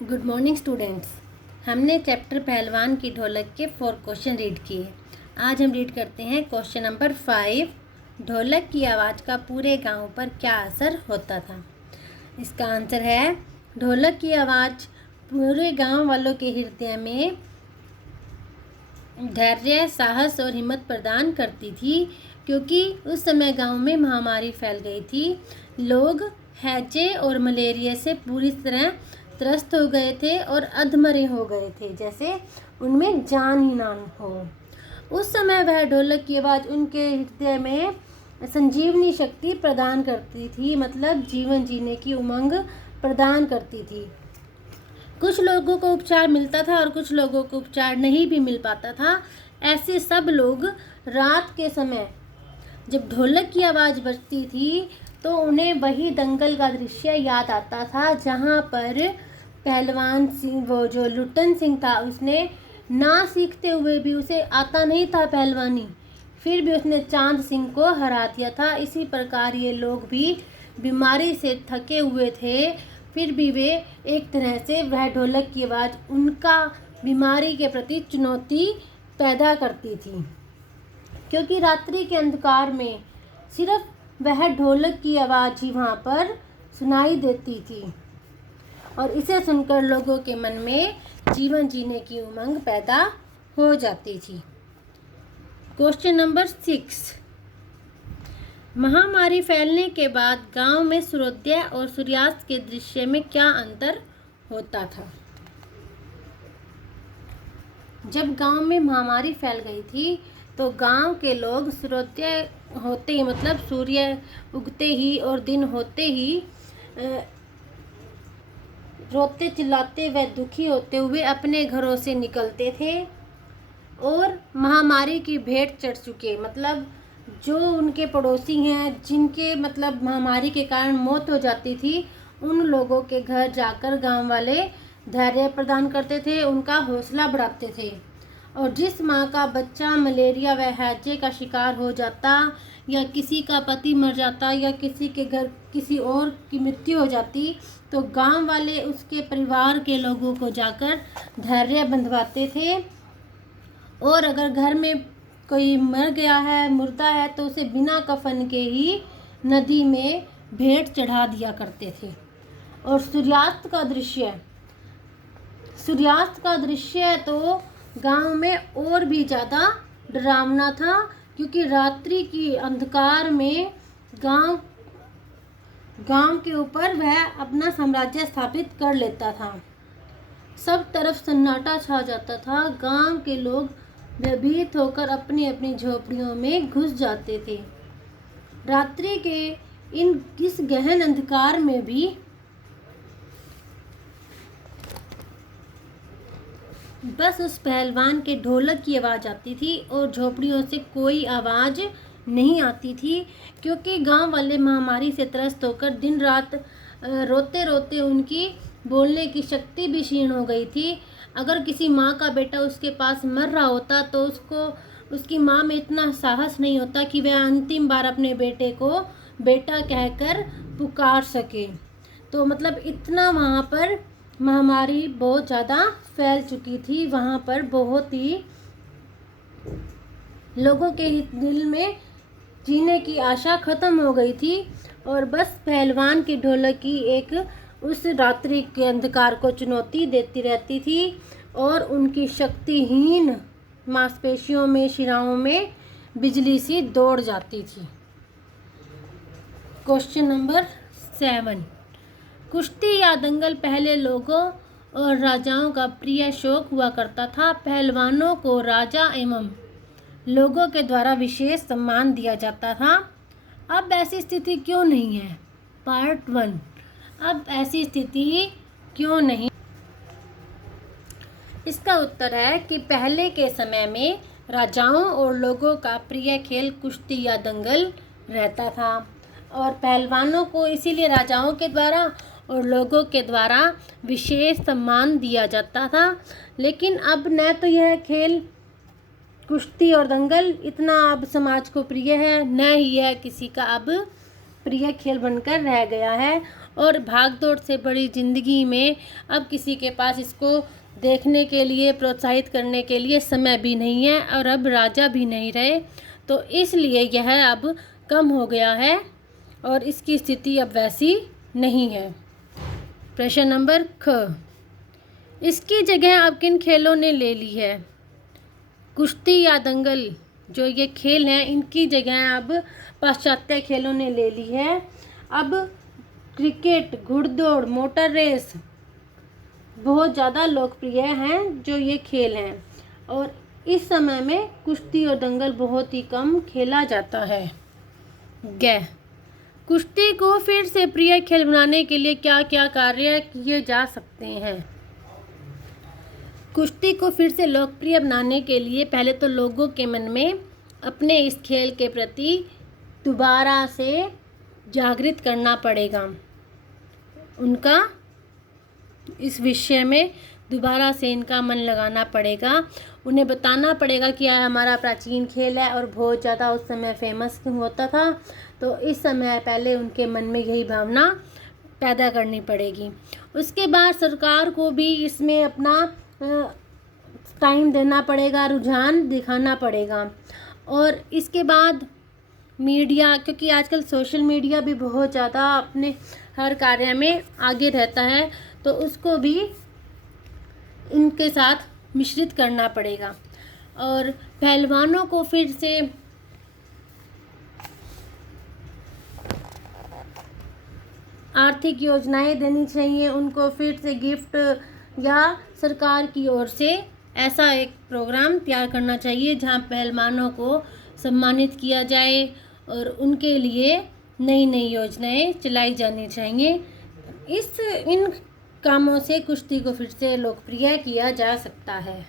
Good morning students. हमने chapter पहलवान की ढोलक के 4 क्वेश्चन रीड किए। आज हम रीड करते हैं क्वेश्चन नंबर 5। ढोलक की आवाज़ का पूरे गांव पर क्या असर होता था। इसका आंसर है ढोलक की आवाज़ पूरे गांव वालों के हृदय में धैर्य, साहस और हिम्मत प्रदान करती थी, क्योंकि उस समय गांव में महामारी फैल गई थी। लोग हैजे और मलेरिया से पूरी तरह त्रस्त हो गए थे और अधमरे हो गए थे, जैसे उनमें जान ही ना हो। उस समय वह ढोलक की आवाज़ उनके हृदय में संजीवनी शक्ति प्रदान करती थी, मतलब जीवन जीने की उमंग प्रदान करती थी। कुछ लोगों को उपचार मिलता था और कुछ लोगों को उपचार नहीं भी मिल पाता था। ऐसे सब लोग रात के समय जब ढोलक की आवाज़ बजती थी तो उन्हें वही दंगल का दृश्य याद आता था, जहाँ पर पहलवान सिंह, वो जो लुट्टन सिंह था, उसने ना सीखते हुए भी, उसे आता नहीं था पहलवानी, फिर भी उसने चांद सिंह को हरा दिया था। इसी प्रकार ये लोग भी बीमारी से थके हुए थे, फिर भी वे एक तरह से वह ढोलक की आवाज़ उनका बीमारी के प्रति चुनौती पैदा करती थी, क्योंकि रात्रि के अंधकार में सिर्फ वह ढोलक की आवाज़ ही वहाँ पर सुनाई देती थी और इसे सुनकर लोगों के मन में जीवन जीने की उमंग पैदा हो जाती थी। Question number 6। महामारी फैलने के बाद गांव में सूर्योदय और सूर्यास्त के दृश्य में क्या अंतर होता था। जब गांव में महामारी फैल गई थी तो गांव के लोग सूर्योदय होते ही, मतलब सूर्य उगते ही और दिन होते ही रोते चिल्लाते व दुखी होते हुए अपने घरों से निकलते थे और महामारी की भेंट चढ़ चुके, मतलब जो उनके पड़ोसी हैं, जिनके मतलब महामारी के कारण मौत हो जाती थी, उन लोगों के घर जाकर गांव वाले धैर्य प्रदान करते थे, उनका हौसला बढ़ाते थे। और जिस माँ का बच्चा मलेरिया व हैजे का शिकार हो जाता, या किसी का पति मर जाता, या किसी के घर किसी और की मृत्यु हो जाती, तो गांव वाले उसके परिवार के लोगों को जाकर धैर्य बंधवाते थे। और अगर घर में कोई मर गया है, मुर्दा है, तो उसे बिना कफन के ही नदी में भेंट चढ़ा दिया करते थे। और सूर्यास्त का दृश्य तो गांव में और भी ज़्यादा डरावना था, क्योंकि रात्रि की अंधकार में गांव के ऊपर वह अपना साम्राज्य स्थापित कर लेता था। सब तरफ सन्नाटा छा जाता था। गांव के लोग भयभीत होकर अपनी अपनी झोपड़ियों में घुस जाते थे। रात्रि के इस गहन अंधकार में भी बस उस पहलवान के ढोलक की आवाज़ आती थी और झोपड़ियों से कोई आवाज़ नहीं आती थी, क्योंकि गांव वाले महामारी से त्रस्त होकर दिन रात रोते रोते उनकी बोलने की शक्ति भी क्षीण हो गई थी। अगर किसी माँ का बेटा उसके पास मर रहा होता तो उसकी माँ में इतना साहस नहीं होता कि वह अंतिम बार अपने बेटे को बेटा कहकर पुकार सके। तो मतलब इतना वहाँ पर महामारी बहुत ज़्यादा फैल चुकी थी। वहाँ पर बहुत ही लोगों के दिल में जीने की आशा ख़त्म हो गई थी और बस पहलवान की ढोलक की एक उस रात्रि के अंधकार को चुनौती देती रहती थी और उनकी शक्तिहीन मांसपेशियों में, शिराओं में बिजली सी दौड़ जाती थी। Question number 7। कुश्ती या दंगल पहले लोगों और राजाओं का प्रिय शौक हुआ करता था। पहलवानों को राजा एवं लोगों के द्वारा विशेष सम्मान दिया जाता था। अब ऐसी स्थिति क्यों नहीं है। पार्ट 1। अब ऐसी स्थिति क्यों नहीं। इसका उत्तर है कि पहले के समय में राजाओं और लोगों का प्रिय खेल कुश्ती या दंगल रहता था और पहलवानों को इसीलिए राजाओं के द्वारा और लोगों के द्वारा विशेष सम्मान दिया जाता था। लेकिन अब न तो यह खेल कुश्ती और दंगल इतना अब समाज को प्रिय है, न ही यह किसी का अब प्रिय खेल बनकर रह गया है। और भागदौड़ से बड़ी ज़िंदगी में अब किसी के पास इसको देखने के लिए, प्रोत्साहित करने के लिए समय भी नहीं है और अब राजा भी नहीं रहे, तो इसलिए यह अब कम हो गया है और इसकी स्थिति अब वैसी नहीं है। प्रश्न नंबर ख, इसकी जगह अब किन खेलों ने ले ली है? कुश्ती या दंगल, जो ये खेल हैं इनकी जगह अब पाश्चात्य खेलों ने ले ली है। अब क्रिकेट, घुड़दौड़, मोटर रेस बहुत ज़्यादा लोकप्रिय हैं जो ये खेल हैं, और इस समय में कुश्ती और दंगल बहुत ही कम खेला जाता है। ग, कुश्ती को फिर से प्रिय खेल बनाने के लिए क्या क्या कार्य किए जा सकते हैं? कुश्ती को फिर से लोकप्रिय बनाने के लिए पहले तो लोगों के मन में अपने इस खेल के प्रति दोबारा से जागृत करना पड़ेगा। उनका इस विषय में दोबारा से इनका मन लगाना पड़ेगा। उन्हें बताना पड़ेगा कि यह हमारा प्राचीन खेल है और बहुत ज़्यादा उस समय फेमस होता था, तो इस समय पहले उनके मन में यही भावना पैदा करनी पड़ेगी। उसके बाद सरकार को भी इसमें अपना टाइम देना पड़ेगा, रुझान दिखाना पड़ेगा। और इसके बाद मीडिया, क्योंकि आजकल सोशल मीडिया भी बहुत ज़्यादा अपने हर कार्य में आगे रहता है, तो उसको भी इनके साथ मिश्रित करना पड़ेगा। और पहलवानों को फिर से आर्थिक योजनाएं देनी चाहिए, उनको फिर से गिफ्ट या सरकार की ओर से ऐसा एक प्रोग्राम तैयार करना चाहिए जहां पहलवानों को सम्मानित किया जाए और उनके लिए नई नई योजनाएं चलाई जानी चाहिए। इन कामों से कुश्ती को फिर से लोकप्रिय किया जा सकता है।